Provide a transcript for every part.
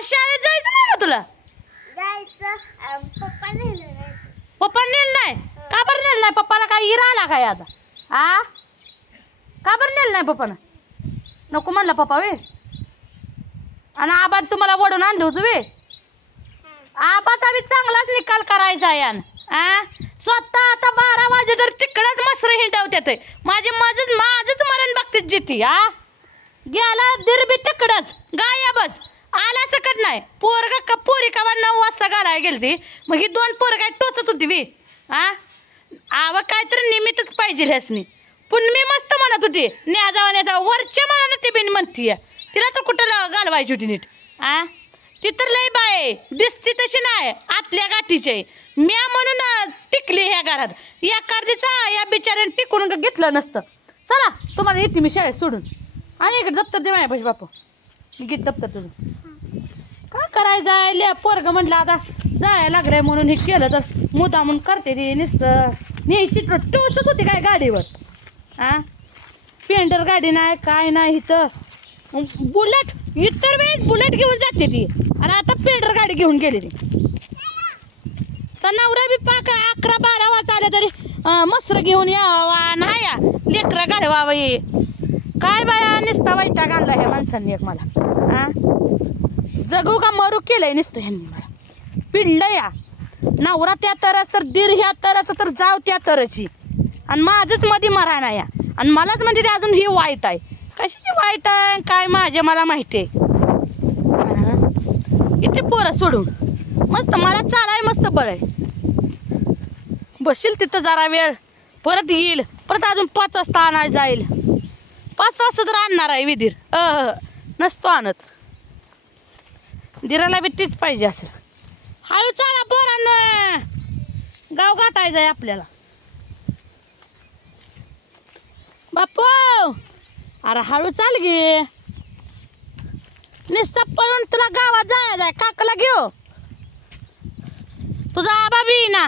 आज शाळेत जायचं नाही का तुला? पप्पा नेलं नाही का बरं नेलं नाही? पप्पाला काय इरा आला काय आता? का बरं नेलं नाही पप्पानं? नको म्हणला पप्पा वे. आणि आबा तुम्हाला वडून आणलं होतं वे. आबाचा बी चांगलाच निकाल करायचा यान. स्वतः आता 12 वाजे तर तिकडच मसर हिंडवत्यात. माझंच मरण बघते जिती. गेला दीर बी तिकडच गायबच. आला सकट नाही. पोरगा पोरी का 9 वाजता घालायला गेलती. मग ही 2 पोरं काय टोचत होती बी. काहीतरी निमित्तच पाहिजे ह्यासनी. पुन्हा मस्त म्हणत होती न्या जावा वरच्या मनानं ती बिन म्हणतीय. तिला तर कुठं घालवायची होती नीट. ती तर लय बाय दिसती तशी नाही आतल्या गाठीचे. म्या म्हणून टिकली ह्या घरात. या कर्दीचा या बिचाऱ्याने टिकून घेतलं नसतं. चला तुम्हाला येते मी शाळेत सोडून. आणि इकडे दप्तर दे माझ्या पैसे बापू. मी घेत दप्तर तुझं. काय करायचं जायला पोरग म्हटलं आता जायला लागलंय म्हणून हे केलं तर मुद्दा म्हणून करते ती नुसतं. न्यायची टोचत होती काय गाडीवर. पेंडर गाडी नाही काय नाही इथं. बुलेट इतर वेळेस बुलेट घेऊन जाते ती आणि आता पेंडर गाडी घेऊन गेली ती. तर नवरा बी पाक 11-12 वाजता आले तरी मसर घेऊन यावा नाही या लेकरं गाडवावं ये. काय बाया नुसता वैताग आणला ह्या माणसांनी एक मला. जगू का मरू केलंय नुसतं ह्यांनी मला. पिडलं या नवरा त्या तरच तर दीर ह्या तरच तर जाव त्या तरची. आणि माझंच मध्ये मरा नाही या. आणि मलाच म्हणजे अजून ही वाईट आहे. कशाची वाईट आहे काय माझे मला माहिती आहे. इथे पोरं सोडून मस्त मला चालाय मस्त बळ आहे. बसेल तिथं जरा वेळ परत येईल. परत अजून 5 वाजता आणायला जाईल. 5 वाजता तर आणणार आहे विधीर. नसतो आणत. दिराला बी तीच पाहिजे असं. हळू चाला पोरांना गाव गाठायचं आहे आपल्याला. बापू अरे हळू चाल गे. नुसतं पळून तुला गावात जायचं आहे. काकाला घेऊ तुझा आबा बी ना.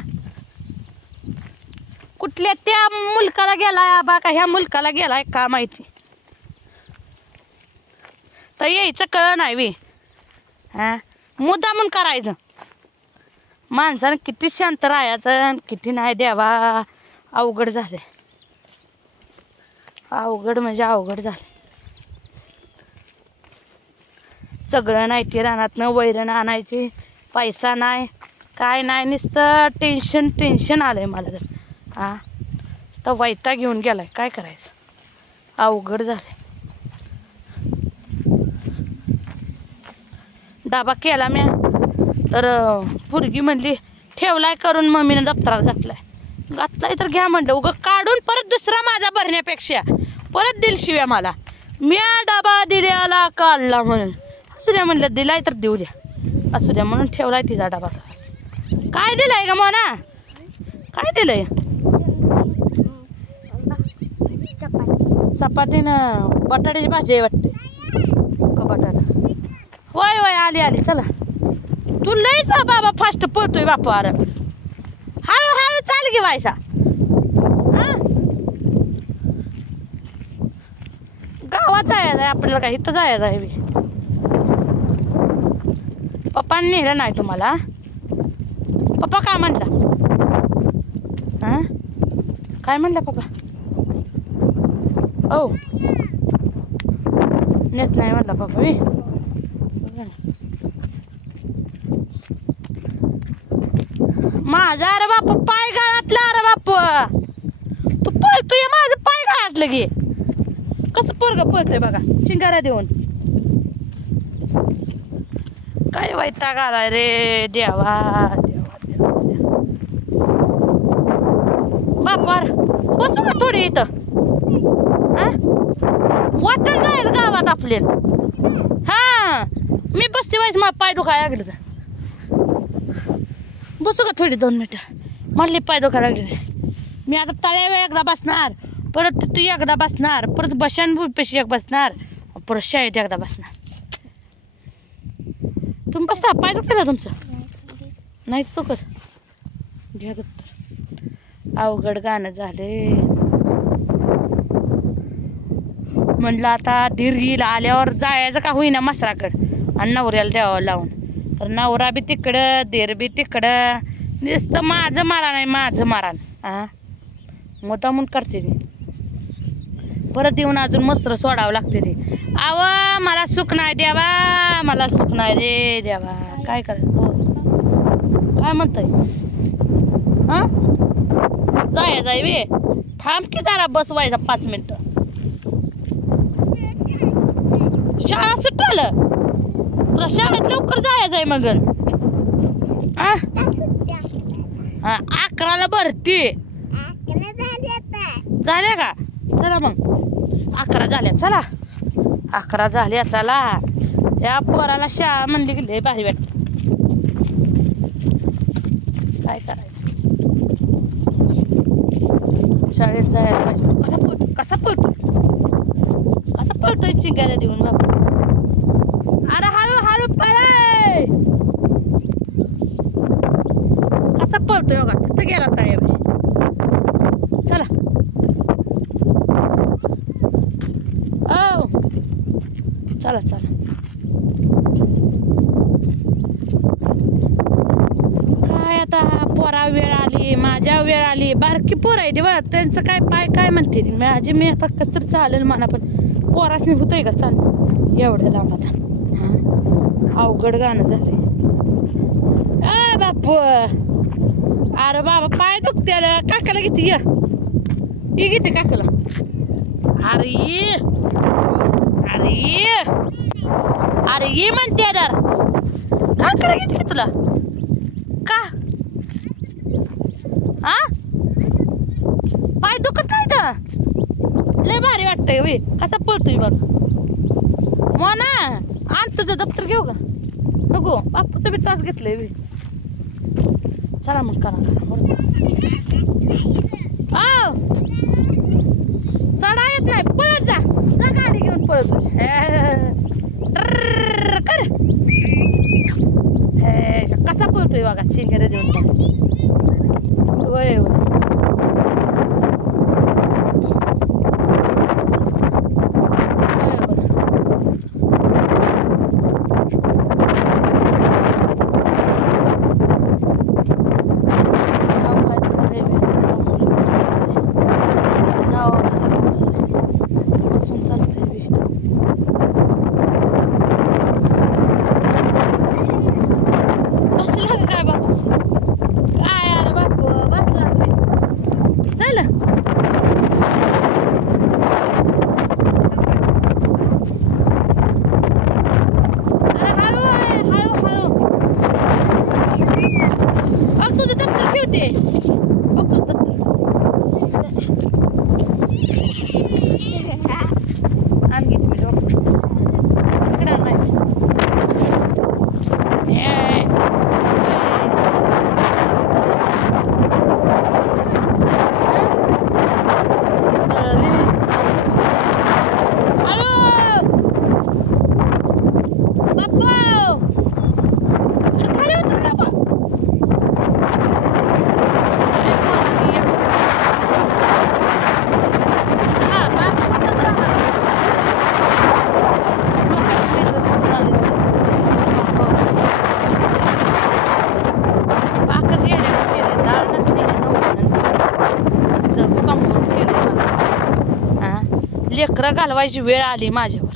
कुठल्या त्या मुलकाला गेलाय आबा का ह्या मुलकाला गेलाय का माहिती. तर यायचं कळ नाही वे. मुद्दा म्हणून करायचं. माणसानं किती शांत राहायचं किती नाही द्यावा. अवघड झाले. अवघड म्हणजे अवघड झालं. सगळं नाही ते रानातनं वैरण आणायची. पैसा नाही काय नाही नुसतं टेन्शन आलंय मला तर. तर वैताग घेऊन गेलाय काय करायचं. अवघड झालं. डाबा केला म्या तर पोरगी म्हणली ठेवलाय करून मम्मीने दप्तरात घातलाय तर घ्या म्हणलं. उगं काढून परत दुसरा माझा भरण्यापेक्षा परत दिल शिव्या मला. म्या डाबा दिल्याला काढला म्हणून असू द्या म्हणलं. दिलाय तर देऊ द्या असू द्या म्हणून ठेवलाय तिचा डाबा. काय दिलंय का म्हणा काय दिलंय? चपाती ना बटाट्याची भाजी आहे वाटते. सुका बटाटा. होय होय आली चला. तू लईच बाबा फास्ट पळतोय बापा. अरे हळू चाल घे व्हायचा. गावात जायचं आहे आपल्याला काय इथं जायचं आहे. पप्पांनी नेलं नाही तुम्हाला. पप्पा काय म्हणला? काय म्हणला पप्पा? ओ नेत नाही म्हणला पप्पा मी. माझा अरे बापू पाय गाळातला. अरे बापू तू पळतोय माझं पाय गाळातलं गे. कसं पोरग पळतोय बघा चिंगारा देऊन. काय वैताग आलाय रे देवा देवा देवा. बापार बसू का थोडी इथं. वाटण जायचं गावात आपल्याला. मी बसते व्हायचं मग पाय दुखायला लागले तर. बसू का थोडी 2 मिनिटं. म्हणले पाय दुखायला लागले. मी आता तळ्यावर एकदा बसणार परत तू एकदा बसणार परत बशान पैसे एक बसणार परत शाळेत एकदा बसणार. तुम्ही बसता पाय दुखता तुमचं नाही तो कसं घ्या दप्तर. अवघड गाणं झाले. म्हणलं आता धीर येईल आल्यावर जायचं का होईना मसराकडं. आणि नवऱ्याला द्यावं लावून. तर नवरा बी तिकडं, देर बी तिकडं, नुसतं माझं मारा नाही माझं मारान. हा मुद्दामून करते ती. परत येऊन अजून मस्त्र सोडावं लागते ती. आव मला सुख नाही द्यावा, मला सुख नाही रे द्यावा. काय कर हो काय म्हणतोय हा जाय वे थांब की जरा बसवायचा 5 मिनिटं. शाळा सुटलं तुला शाळेत लवकर जायचंय मग. 11ला भरती झाल्या का. चला मग 11 झाल्या. चला 11 झाल्या. चला या पोराला शाळा म्हणली की लय भारी वाटत. काय करायचं शाळेत जायला पाहिजे. कसा पळतोय चिंगाऱ्या देऊन बाबा. अरे हळू हळू पळे. कसा पळतोय बघा तिथं गेला तळ्यापाशी. चला चला चला. काय आता पोरा वेळ आली, माझ्या वेळ आली. बारकी पोर आहे देवा त्यांचं काय पाय काय म्हणते माझे. मी आता कसं तर चालेल म्हणा पण पोरासनी होतंय का चाल एवढं लांब. आता हा अवघड गाणं झालंय. बापू अरे बाबा पाय दुखते काकाला किती ये घेते काकाला. अरे अरे अरे ये म्हणते यार काकाला घेते की तुला का. हा पाय दुखत नाही तर लय भारी वाटतंय वे. कसा पळतोय बघ मोना. आण तुझं दप्तर घेऊ का नको. बापूचं बी तास घेतलंय वे. चला मग करा चढा येत नाही पळत जा गाडी घेऊन पळत कर. कसा पळतोय बघा चिंगेरे देऊन. वय लेकरं घालवायची वेळ आली माझ्यावर.